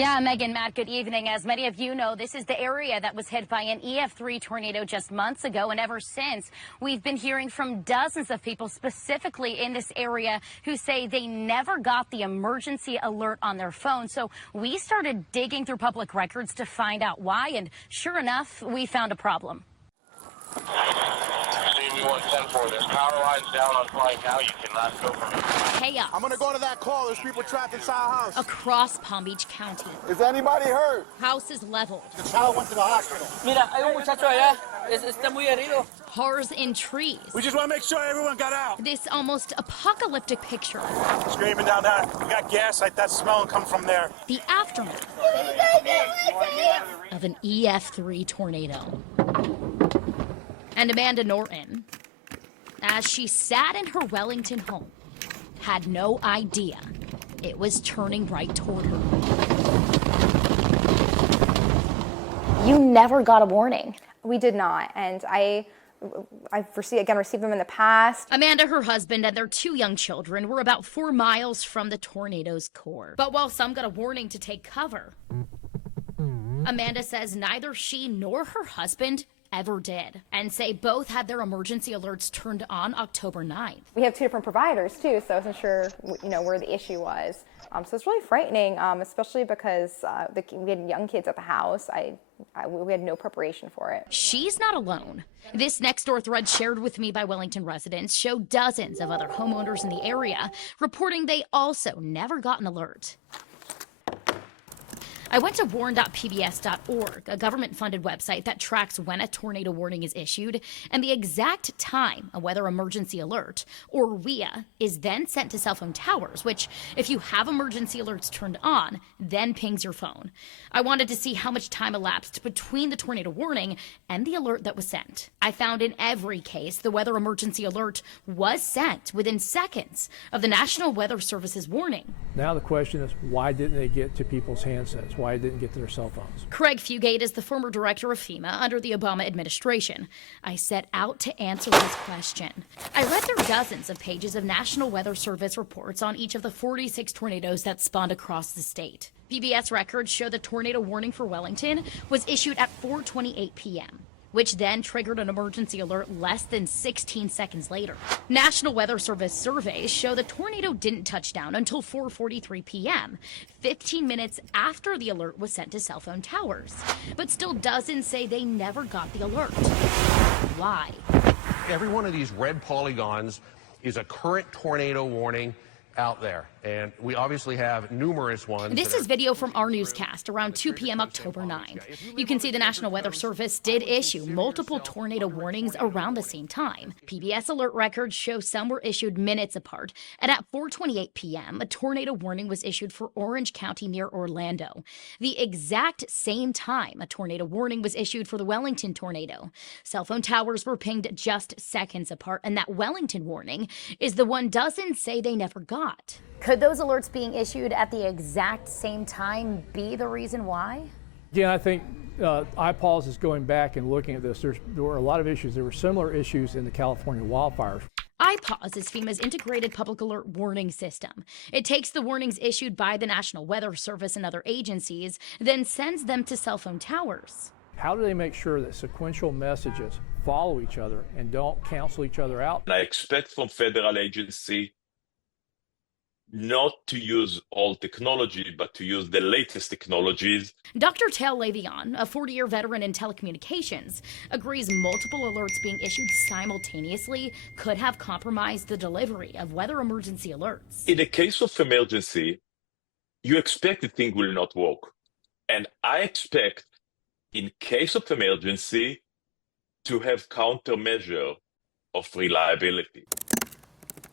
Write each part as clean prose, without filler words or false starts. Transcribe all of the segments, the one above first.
Yeah, Megan, Matt, good evening. As many of you know, this is the area that was hit by an EF3 tornado just months ago. And ever since, we've been hearing from dozens of people specifically in this area who say they never got the emergency alert on their phone. So we started digging through public records to find out why. And sure enough, we found a problem. CV-110-4, there's power lines down on Flying Cow. You cannot go from here. Chaos. I'm going to go to that call. There's people trapped inside a house. Across Palm Beach County. Is anybody hurt? Houses leveled. The child went to the hospital. Mira, hay un muchacho allá. Está muy herido. Cars in trees. We just want to make sure everyone got out. This almost apocalyptic picture. Screaming down there. We got gas like that smell coming from there. The aftermath of an EF3 tornado. And Amanda Norton, as she sat in her Wellington home, had no idea it was turning right toward her. You never got a warning. We did not, and I received them in the past. Amanda, her husband, and their 2 young children were about 4 miles from the tornado's core. But while some got a warning to take cover, Amanda says neither she nor her husband ever did, and say both had their emergency alerts turned on October 9th. We have 2 different providers too, so I wasn't sure, where the issue was. So it's really frightening, especially because we had young kids at the house. We had no preparation for it. She's not alone. This next door thread shared with me by Wellington residents showed dozens of other homeowners in the area reporting they also never got an alert. I went to warn.pbs.org, a government-funded website that tracks when a tornado warning is issued and the exact time a weather emergency alert, or WEA, is then sent to cell phone towers, which, if you have emergency alerts turned on, then pings your phone. I wanted to see how much time elapsed between the tornado warning and the alert that was sent. I found in every case the weather emergency alert was sent within seconds of the National Weather Service's warning. Now the question is, why didn't they get to people's handsets? Why didn't get to their cell phones? Craig Fugate is the former director of FEMA under the Obama administration. I set out to answer this question. I read through dozens of pages of National Weather Service reports on each of the 46 tornadoes that spawned across the state. PBS records show the tornado warning for Wellington was issued at 4:28 p.m., which then triggered an emergency alert less than 16 seconds later. National Weather Service surveys show the tornado didn't touch down until 4:43 p.m., 15 minutes after the alert was sent to cell phone towers. But still dozens say they never got the alert. Why? Every one of these red polygons is a current tornado warning out there, and we obviously have numerous ones. This is video from our newscast around 2 p.m. October 9th. You can see the National Weather Service did issue multiple tornado warnings around the same time. PBS alert records show some were issued minutes apart, and at 4:28 p.m., a tornado warning was issued for Orange County near Orlando. The exact same time a tornado warning was issued for the Wellington tornado. Cell phone towers were pinged just seconds apart, and that Wellington warning is the one dozens say they never got. Could those alerts being issued at the exact same time be the reason why? Again, I think IPAWS is going back and looking at this. There were a lot of issues. There were similar issues in the California wildfires. IPAWS is FEMA's integrated public alert warning system. It takes the warnings issued by the National Weather Service and other agencies, then sends them to cell phone towers. How do they make sure that sequential messages follow each other and don't cancel each other out? I expect from federal agency not to use old technology, but to use the latest technologies. Dr. Tal Levion, a 40-year veteran in telecommunications, agrees multiple alerts being issued simultaneously could have compromised the delivery of weather emergency alerts. In a case of emergency, you expect the thing will not work. And I expect, in case of emergency, to have countermeasure of reliability.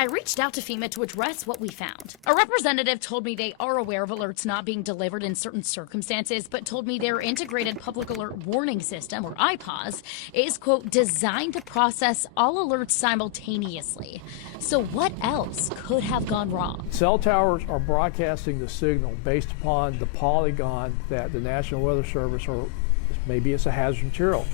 I reached out to FEMA to address what we found. A representative told me they are aware of alerts not being delivered in certain circumstances, but told me their integrated public alert warning system, or IPAWS, is, quote, designed to process all alerts simultaneously. So what else could have gone wrong? Cell towers are broadcasting the signal based upon the polygon that the National Weather Service, or maybe it's a hazardous material.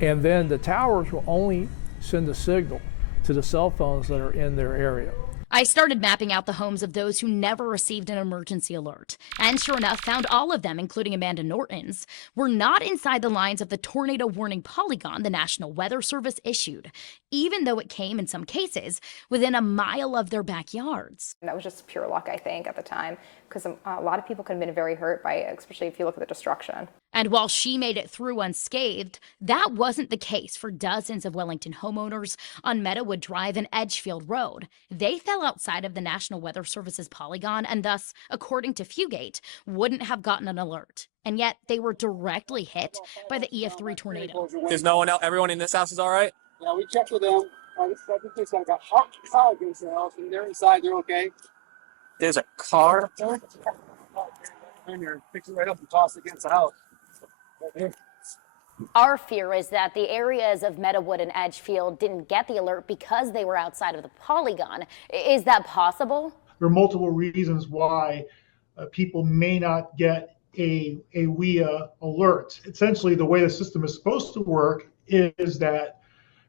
And then the towers will only send the signal to the cell phones that are in their area. I started mapping out the homes of those who never received an emergency alert, and sure enough, found all of them, including Amanda Norton's, were not inside the lines of the tornado warning polygon the National Weather Service issued, even though it came, in some cases, within a mile of their backyards. And that was just pure luck, I think, at the time, because a lot of people could have been very hurt by it, especially if you look at the destruction. And while she made it through unscathed, that wasn't the case for dozens of Wellington homeowners on Meadowood Drive and Edgefield Road. They fell outside of the National Weather Service's polygon and thus, according to Fugate, wouldn't have gotten an alert. And yet they were directly hit by the EF3 tornado. There's no one else. Everyone in this house is all right? Yeah, we checked with them. This place got polygons in the house, and they're inside. They're okay. There's a car up there? And you're fix it right up and toss it against the house. Right there. Our fear is that the areas of Meadowood and Edgefield didn't get the alert because they were outside of the polygon. Is that possible? There are multiple reasons why people may not get a WEA alert. Essentially, the way the system is supposed to work is that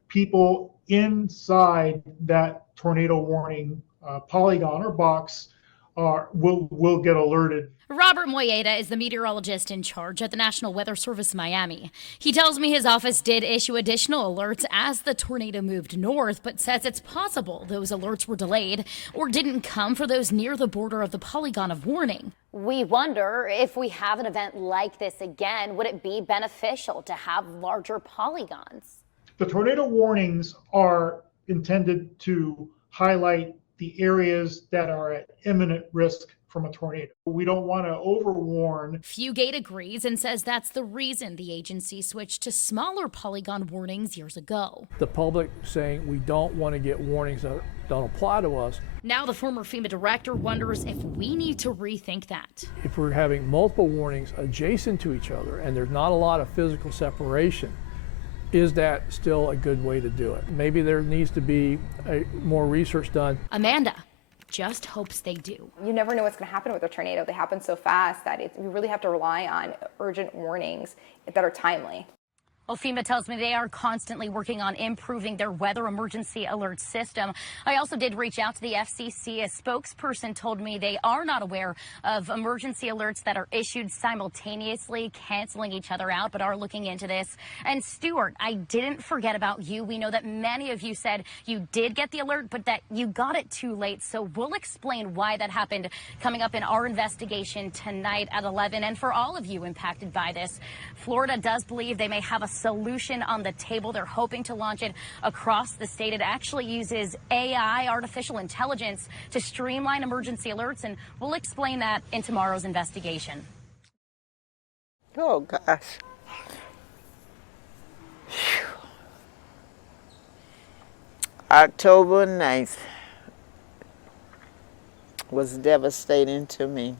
people inside that tornado warning polygon or box will get alerted. Robert Moyeda is the meteorologist in charge at the National Weather Service Miami. He tells me his office did issue additional alerts as the tornado moved north, but says it's possible those alerts were delayed or didn't come for those near the border of the polygon of warning. We wonder if we have an event like this again, would it be beneficial to have larger polygons? The tornado warnings are intended to highlight the areas that are at imminent risk from a tornado. We don't want to overwarn. Fugate agrees and says that's the reason the agency switched to smaller polygon warnings years ago. The public saying we don't want to get warnings that don't apply to us. Now the former FEMA director wonders if we need to rethink that. If we're having multiple warnings adjacent to each other and there's not a lot of physical separation, is that still a good way to do it? Maybe there needs to be more research done. Amanda just hopes they do. You never know what's going to happen with a tornado. They happen so fast that we really have to rely on urgent warnings that are timely. Well, FEMA tells me they are constantly working on improving their weather emergency alert system. I also did reach out to the FCC. A spokesperson told me they are not aware of emergency alerts that are issued simultaneously, canceling each other out, but are looking into this. And Stuart, I didn't forget about you. We know that many of you said you did get the alert, but that you got it too late. So we'll explain why that happened coming up in our investigation tonight at 11. And for all of you impacted by this, Florida does believe they may have a solution on the table. They're hoping to launch it across the state. It actually uses AI, artificial intelligence, to streamline emergency alerts, and we'll explain that in tomorrow's investigation. Oh, gosh. October 9th was devastating to me.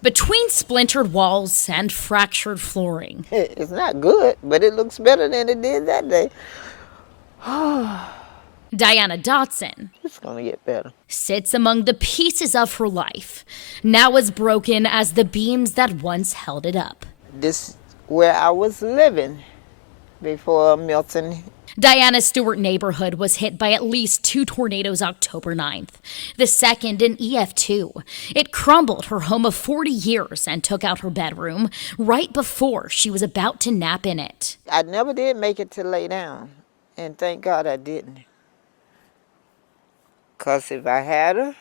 Between splintered walls and fractured flooring. It's not good, but it looks better than it did that day. Diana Dotson. It's gonna get better. Sits among the pieces of her life, now as broken as the beams that once held it up. This where I was living before Milton. Diana Stewart neighborhood was hit by at least 2 tornadoes October 9th, the second an EF2. It crumbled her home of 40 years and took out her bedroom right before she was about to nap in it. I never did make it to lay down, and thank God I didn't. Because if I had her,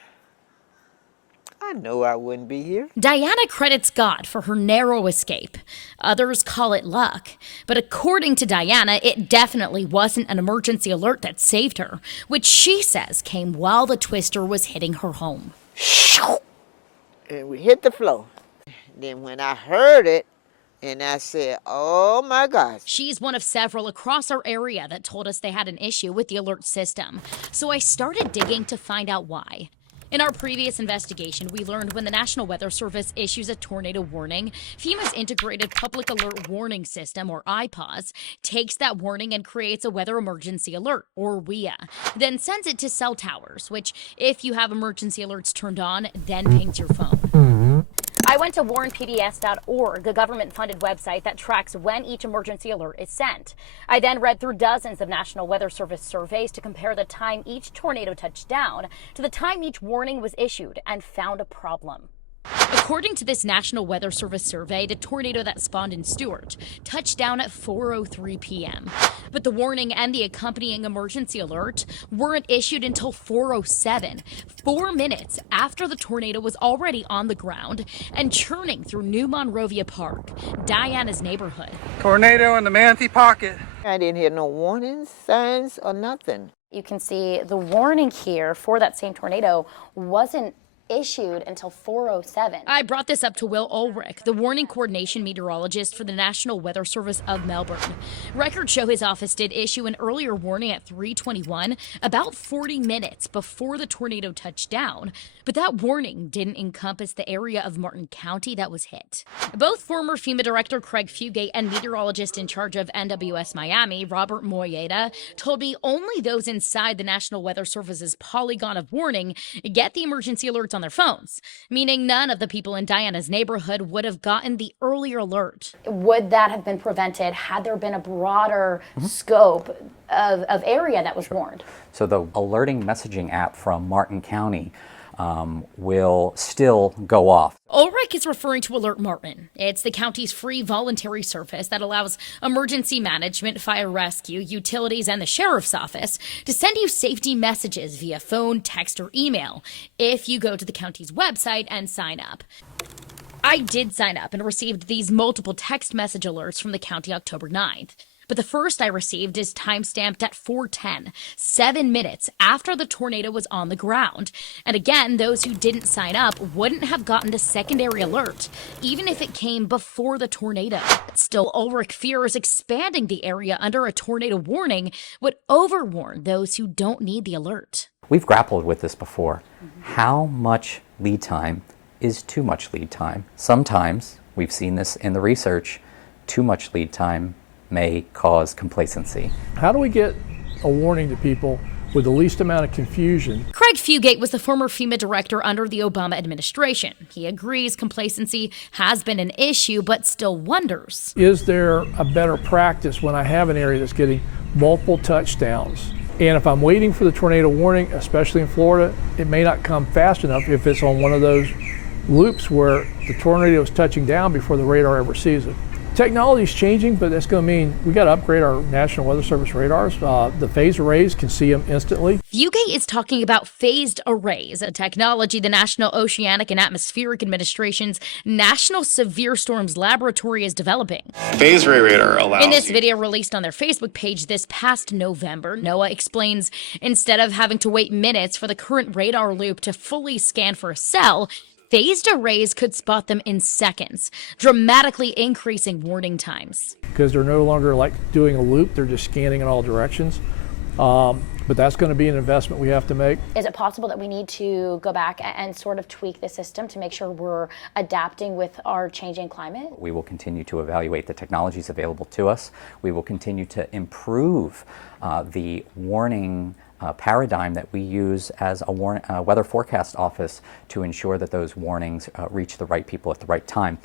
I know I wouldn't be here. Diana credits God for her narrow escape. Others call it luck. But according to Diana, it definitely wasn't an emergency alert that saved her, which she says came while the twister was hitting her home. And we hit the floor. Then when I heard it, and I said, oh my gosh. She's one of several across our area that told us they had an issue with the alert system. So I started digging to find out why. In our previous investigation, we learned when the National Weather Service issues a tornado warning, FEMA's Integrated Public Alert Warning System, or IPAWS, takes that warning and creates a weather emergency alert, or WEA, then sends it to cell towers, which, if you have emergency alerts turned on, then pings your phone. I went to warnpbs.org, a government-funded website that tracks when each emergency alert is sent. I then read through dozens of National Weather Service surveys to compare the time each tornado touched down to the time each warning was issued, and found a problem. According to this National Weather Service survey, the tornado that spawned in Stewart touched down at 4:03 p.m. But the warning and the accompanying emergency alert weren't issued until 4:07, 4 minutes after the tornado was already on the ground and churning through New Monrovia Park, Diana's neighborhood. Tornado in the Manatee Pocket. I didn't hear no warning signs or nothing. You can see the warning here for that same tornado wasn't issued until 4:07. I brought this up to Will Ulrich, the warning coordination meteorologist for the National Weather Service of Melbourne. Records show his office did issue an earlier warning at 3:21, about 40 minutes before the tornado touched down, but that warning didn't encompass the area of Martin County that was hit. Both former FEMA Director Craig Fugate and meteorologist in charge of NWS Miami, Robert Moyeda, told me only those inside the National Weather Service's polygon of warning get the emergency alerts on their phones, meaning none of the people in Diana's neighborhood would have gotten the earlier alert. Would that have been prevented had there been a broader scope of area that was warned? So the alerting messaging app from Martin County will still go off. Ulrich is referring to Alert Martin. It's the county's free voluntary service that allows emergency management, fire rescue, utilities, and the sheriff's office to send you safety messages via phone, text, or email if you go to the county's website and sign up. I did sign up and received these multiple text message alerts from the county October 9th. But the first I received is timestamped at 4:10, 7 minutes after the tornado was on the ground. And again, those who didn't sign up wouldn't have gotten the secondary alert, even if it came before the tornado. Still, Ulrich fears expanding the area under a tornado warning would overwarn those who don't need the alert. We've grappled with this before. How much lead time is too much lead time? Sometimes, we've seen this in the research, too much lead time may cause complacency. How do we get a warning to people with the least amount of confusion? Craig Fugate was the former FEMA director under the Obama administration. He agrees complacency has been an issue, but still wonders. Is there a better practice when I have an area that's getting multiple touchdowns? And if I'm waiting for the tornado warning, especially in Florida, it may not come fast enough if it's on one of those loops where the tornado is touching down before the radar ever sees it. Technology is changing, but that's going to mean we got to upgrade our National Weather Service radars. The phased arrays can see them instantly. Fugate is talking about phased arrays, a technology the National Oceanic and Atmospheric Administration's National Severe Storms Laboratory is developing. Phased array radar allows In this video released on their Facebook page this past November, NOAA explains instead of having to wait minutes for the current radar loop to fully scan for a cell, phased arrays could spot them in seconds, dramatically increasing warning times. Because they're no longer like doing a loop, they're just scanning in all directions. But that's going to be an investment we have to make. Is it possible that we need to go back and sort of tweak the system to make sure we're adapting with our changing climate? We will continue to evaluate the technologies available to us. We will continue to improve the warning paradigm that we use as a weather forecast office to ensure that those warnings reach the right people at the right time.